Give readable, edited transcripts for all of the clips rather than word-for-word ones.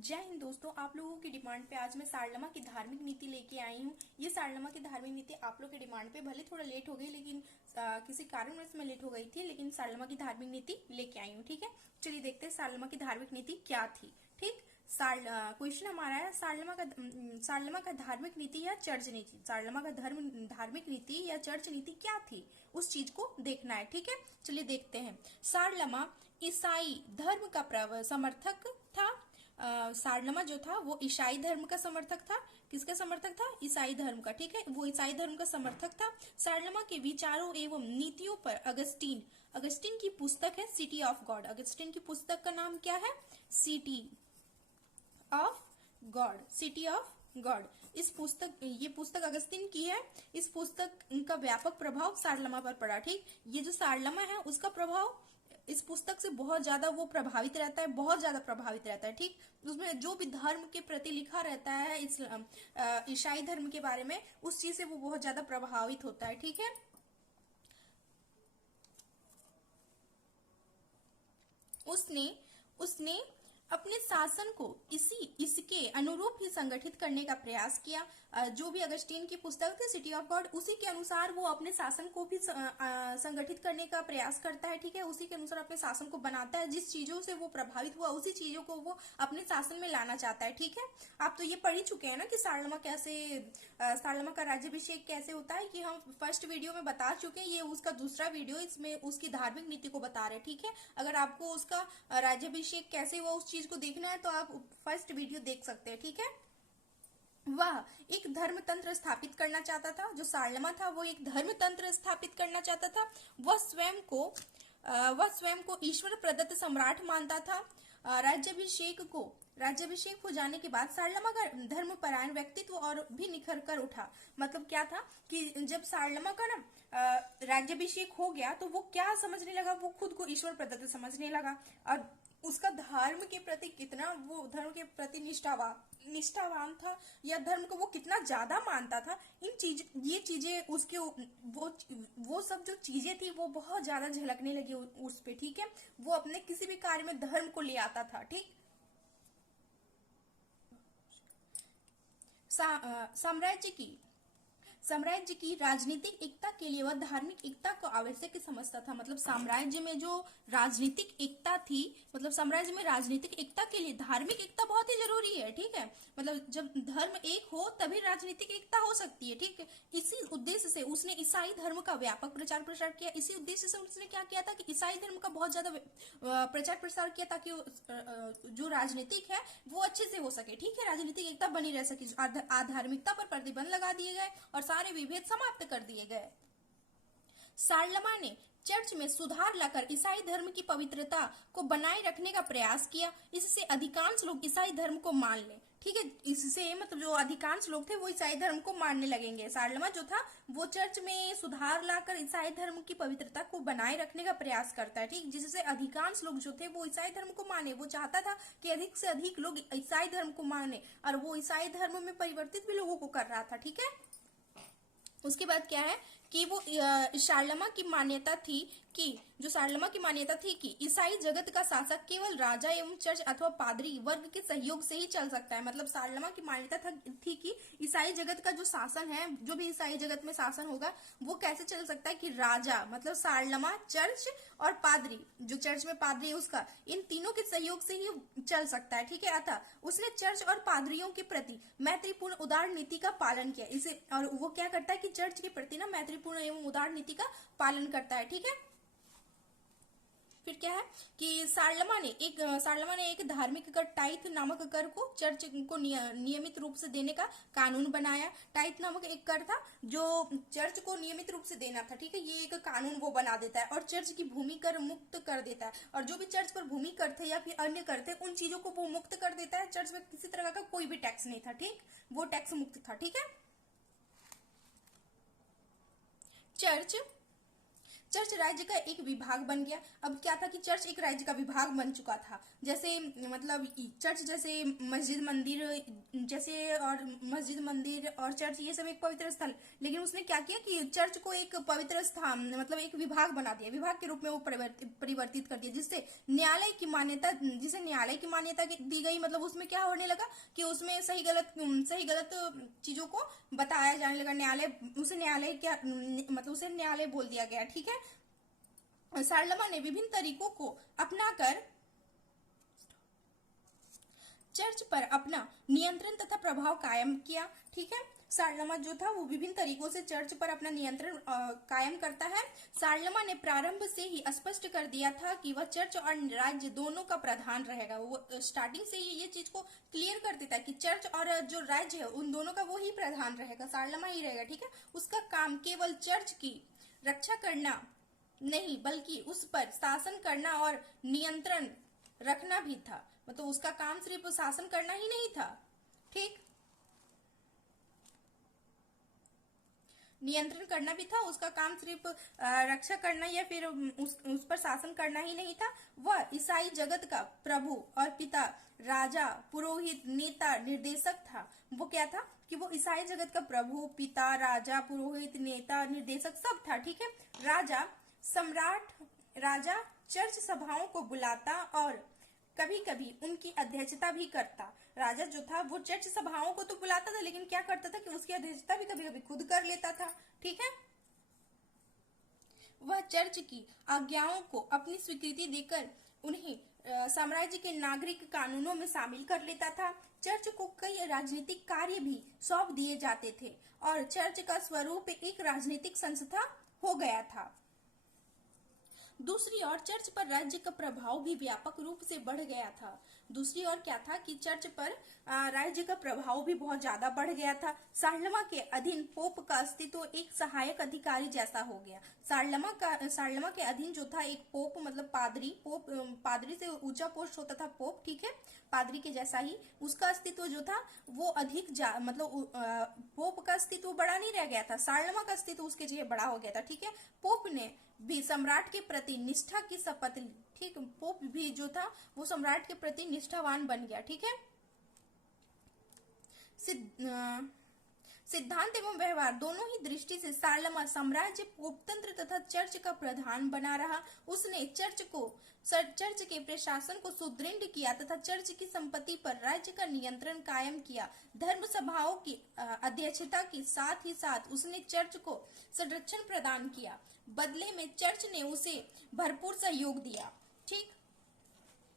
जय हिंद दोस्तों, आप लोगों की डिमांड पे आज मैं सारलमा की धार्मिक नीति लेके आई हूँ। ये सारलमा की धार्मिक नीति आप लोग की डिमांड पे भले थोड़ा लेट हो गई, लेकिन किसी कारणवश मैं लेट हो गई थी, लेकिन सारलमा की धार्मिक नीति लेके आई हूँ। ठीक है, चलिए देखते हैं सारलमा की धार्मिक नीति क्या थी। ठीक, क्वेश्चन हमारा है सारलमा का धार्मिक नीति या चर्च नीति। सारलमा का धार्मिक नीति या चर्च नीति क्या थी, उस चीज को देखना है। ठीक है, चलिए देखते हैं। सारलमा ईसाई धर्म का समर्थक था। सारलमा जो था वो ईसाई धर्म का समर्थक था। किसका समर्थक था? ईसाई धर्म का। ठीक है, वो ईसाई धर्म का समर्थक था। सारलमा के विचारों एवं नीतियों पर अगस्टीन की पुस्तक है सिटी ऑफ गॉड। अगस्टीन की पुस्तक का नाम क्या है? City of God. City of God. ये पुस्तक अगस्तीन की है। इस पुस्तक का व्यापक प्रभाव सारलमा पर पड़ा। ठीक, ये जो सारलमा है उसका प्रभाव इस पुस्तक से बहुत ज्यादा वो प्रभावित रहता है, बहुत ज्यादा प्रभावित रहता है। ठीक, उसमें जो भी धर्म के प्रति लिखा रहता है इस ईसाई धर्म के बारे में, उस चीज से वो बहुत ज्यादा प्रभावित होता है। ठीक है, उसने अपने शासन को इसके अनुरूप ही संगठित करने का प्रयास किया। जो भी अगस्टीन की पुस्तक थी सिटी ऑफ गॉड, उसी के अनुसार वो अपने शासन को भी संगठित करने का प्रयास करता है। ठीक है, उसी के अनुसार अपने शासन को बनाता है। जिस चीजों से वो प्रभावित हुआ उसी चीजों को वो अपने शासन में लाना चाहता है। ठीक है, आप तो ये पढ़ ही चुके हैं ना कि सारलमा का राज्याभिषेक कैसे होता है, कि हम फर्स्ट वीडियो में बता चुके हैं। ये उसका दूसरा वीडियो, इसमें उसकी धार्मिक नीति को बता रहे हैं। ठीक है, अगर आपको उसका राज्याभिषेक कैसे हुआ उस चीज को देखना है तो आप फर्स्ट वीडियो देख सकते हैं। ठीक है, वह एक धर्मतंत्र स्थापित करना चाहता था। जो सारलमा था वो एक धर्मतंत्र स्थापित करना चाहता था। वह स्वयं को ईश्वर प्रदत्त सम्राट मानता था। राज्याभिषेक हो जाने के बाद सारलमा का धर्मपरायण व्यक्तित्व और भी निखर कर उठा। मतलब क्या था कि जब सारलमा का राज्याभिषेक हो गया तो वो क्या समझने लगा, वो खुद को ईश्वर प्रदत्त समझने लगा। और उसका धर्म के प्रति कितना वो धर्म के प्रति निष्ठावान था, या धर्म को वो कितना ज्यादा मानता था। ये चीजें उसके वो सब जो चीजें थी वो बहुत ज्यादा झलकने लगी उस पे। ठीक है, वो अपने किसी भी कार्य में धर्म को ले आता था। ठीक, साम्राज्य की राजनीतिक एकता के लिए वह धार्मिक एकता को आवश्यक समझता था। मतलब साम्राज्य में जो राजनीतिक एकता थी, मतलब साम्राज्य में राजनीतिक एकता के लिए धार्मिक एकता बहुत ही जरूरी है। ठीक है, मतलब जब धर्म एक हो तभी राजनीतिक एकता हो सकती है। ठीक है, इसी उद्देश्य से उसने ईसाई धर्म का व्यापक प्रचार प्रसार किया। इसी उद्देश्य से उसने क्या किया था कि ईसाई धर्म का बहुत ज्यादा प्रचार प्रसार किया, ताकि जो राजनीतिक है वो अच्छे से हो सके। ठीक है, राजनीतिक एकता बनी रह सके। आधार्मिकता पर प्रतिबंध लगा दिए गए और सारे विभेद समाप्त कर दिए गए। सारलमा ने चर्च में सुधार लाकर ईसाई धर्म की पवित्रता को बनाए रखने का प्रयास किया। इससे अधिकांश लोग ईसाई धर्म को मान ले। ठीक है, इससे मतलब जो अधिकांश लोग थे वो ईसाई धर्म को मानने लगेंगे। सारलमा जो था वो चर्च में सुधार लाकर ईसाई धर्म की पवित्रता को बनाए रखने का प्रयास करता है। ठीक, जिससे अधिकांश लोग जो थे वो ईसाई धर्म को माने। वो चाहता था कि अधिक से अधिक लोग ईसाई धर्म को माने, और वो ईसाई धर्म में परिवर्तित भी लोगों को कर रहा था। ठीक है, उसके बाद क्या है कि वो सारलमा की मान्यता थी कि ईसाई जगत का शासक केवल राजा एवं चर्च अथवा पादरी वर्ग के सहयोग से ही चल सकता है। मतलब सारलमा की मान्यता थी कि ईसाई जगत का जो शासन है, जो भी ईसाई जगत में शासन होगा वो कैसे चल सकता है कि राजा मतलब सारलमा, चर्च और पादरी, जो चर्च में पादरी है उसका, इन तीनों के सहयोग से ही चल सकता है। ठीक है, अतः उसने चर्च और पादरियों के प्रति मैत्रीपूर्ण उदार नीति का पालन किया। इसे और वो क्या करता है कि चर्च के प्रति मैत्रीपूर्ण एवं उदार नीति का पालन करता है। ठीक है, फिर क्या है कि सारलमा ने एक धार्मिक कर टाइथ नामक कर को चर्च को नियमित रूप से देने का कानून बनाया। टाइथ नामक एक कर था जो चर्च को नियमित रूप से देना था। ठीक है, ये एक कानून वो बना देता है और चर्च की भूमि कर मुक्त कर देता है। और जो भी चर्च पर भूमि कर थे या फिर अन्य कर थे, उन चीजों को वो मुक्त कर देता है। चर्च में किसी तरह का कोई भी टैक्स नहीं था। ठीक, वो टैक्स मुक्त था। ठीक है, चर्च राज्य का एक विभाग बन गया। अब क्या था कि चर्च एक राज्य का विभाग बन चुका था। जैसे मतलब चर्च जैसे मस्जिद मंदिर जैसे, और मस्जिद मंदिर और चर्च ये सब एक पवित्र स्थल, लेकिन उसने क्या किया कि चर्च को एक पवित्र स्थान मतलब एक विभाग बना दिया, विभाग के रूप में वो परिवर्तित कर दिया, जिससे न्यायालय की मान्यता, जिसे न्यायालय की मान्यता दी गई। मतलब उसमें क्या होने लगा कि उसमें सही गलत चीजों को बताया जाने लगा। न्यायालय, उसे न्यायालय क्या मतलब उसे न्यायालय बोल दिया गया, ठीक है। सारलमा ने विभिन्न तरीकों को अपनाकर चर्च पर अपना नियंत्रण तथा प्रभाव कायम किया, ठीक है। सारलमा जो था वो विभिन्न तरीकों से चर्च पर अपना नियंत्रण कायम करता है। सारलमा ने प्रारंभ से ही स्पष्ट कर दिया था कि वह चर्च और राज्य दोनों का प्रधान रहेगा। वो स्टार्टिंग से ही ये चीज को क्लियर कर देता है कि चर्च और जो राज्य है उन दोनों का वो ही प्रधान रहेगा, सारलमा ही रहेगा, ठीक है। उसका काम केवल चर्च की रक्षा करना नहीं बल्कि उस पर शासन करना और नियंत्रण रखना भी था। मतलब उसका काम सिर्फ शासन करना ही नहीं था, ठीक, नियंत्रण करना भी था। उसका काम सिर्फ रक्षा करना या फिर उस पर शासन करना ही नहीं था। वह ईसाई जगत का प्रभु और पिता, राजा, पुरोहित, नेता, निर्देशक था। वो क्या था कि वो ईसाई जगत का प्रभु, पिता, राजा, पुरोहित, नेता, निर्देशक सब था, ठीक है। राजा सम्राट, राजा चर्च सभाओं को बुलाता और कभी कभी उनकी अध्यक्षता भी करता। राजा जो था वो चर्च सभाओं को तो बुलाता था, लेकिन क्या करता था कि उसकी अध्यक्षता भी कभी कभी खुद कर लेता था, ठीक है। वह चर्च की आज्ञाओं को अपनी स्वीकृति देकर उन्हें साम्राज्य के नागरिक कानूनों में शामिल कर लेता था। चर्च को कई राजनीतिक कार्य भी सौंप दिए जाते थे और चर्च का स्वरूप एक राजनीतिक संस्था हो गया था। दूसरी ओर चर्च पर राज्य का प्रभाव भी व्यापक रूप से बढ़ गया था। दूसरी ओर क्या था कि चर्च पर राज्य का प्रभाव भी बहुत ज्यादा बढ़ गया था। सारलमा के अधीन पोप का अस्तित्व एक सहायक अधिकारी जैसा हो गया। सारलमा के अधीन जो था एक पोप, मतलब पादरी, पादरी से ऊंचा पोस्ट होता था पोप, ठीक है, पादरी के जैसा ही उसका अस्तित्व जो था वो अधिक मतलब पोप का अस्तित्व बड़ा नहीं रह गया था, सारलमा का अस्तित्व उसके जगह बड़ा हो गया था, ठीक है। पोप ने भी सम्राट के प्रति निष्ठा की शपथ ली, ठीक, पोप भी जो था वो सम्राट के प्रति निष्ठावान बन गया, ठीक है। सिद्धांत एवं व्यवहार दोनों ही दृष्टि से सारलमा साम्राज्य पोपतंत्र तथा चर्च का प्रधान बना रहा। उसने चर्च के प्रशासन को सुदृढ़ किया तथा चर्च की संपत्ति पर राज्य का नियंत्रण कायम किया। धर्म सभाओं की अध्यक्षता के साथ ही साथ उसने चर्च को संरक्षण प्रदान किया। बदले में चर्च ने उसे भरपूर सहयोग दिया, ठीक,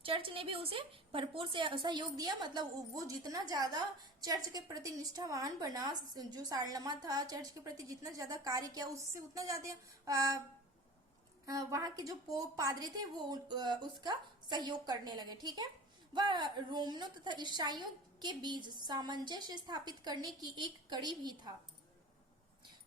चर्च ने भी उसे भरपूर से सहयोग दिया। मतलब वो जितना ज्यादा चर्च के प्रति निष्ठावान बना, जो सारलमा था चर्च के प्रति जितना ज्यादा कार्य किया उससे उतना ज्यादा वहां के जो पोप पादरी थे वो उसका सहयोग करने लगे, ठीक है। वह रोमनों तथा ईसाइयों के बीच सामंजस्य स्थापित करने की एक कड़ी भी था।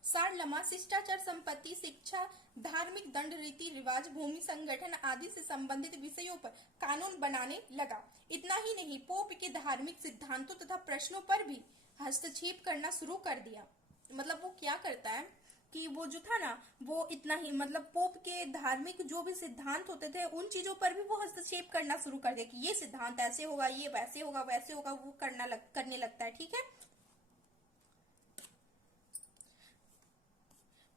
सारलमा शिष्टाचार, संपत्ति, शिक्षा, धार्मिक दंड, रीति रिवाज, भूमि संगठन आदि से संबंधित विषयों पर कानून बनाने लगा। इतना ही नहीं, पोप के धार्मिक सिद्धांतों तथा प्रश्नों पर भी हस्तक्षेप करना शुरू कर दिया। मतलब वो क्या करता है कि वो जो था ना वो इतना ही, मतलब पोप के धार्मिक जो भी सिद्धांत होते थे उन चीजों पर भी वो हस्तक्षेप करना शुरू कर दिया कि ये सिद्धांत ऐसे होगा, ये वैसे होगा, वैसे होगा, वो करने लगता है, ठीक है।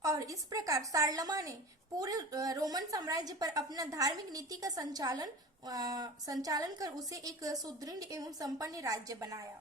और इस प्रकार सारलमा ने पूरे रोमन साम्राज्य पर अपना धार्मिक नीति का संचालन कर उसे एक सुदृढ़ एवं संपन्न राज्य बनाया।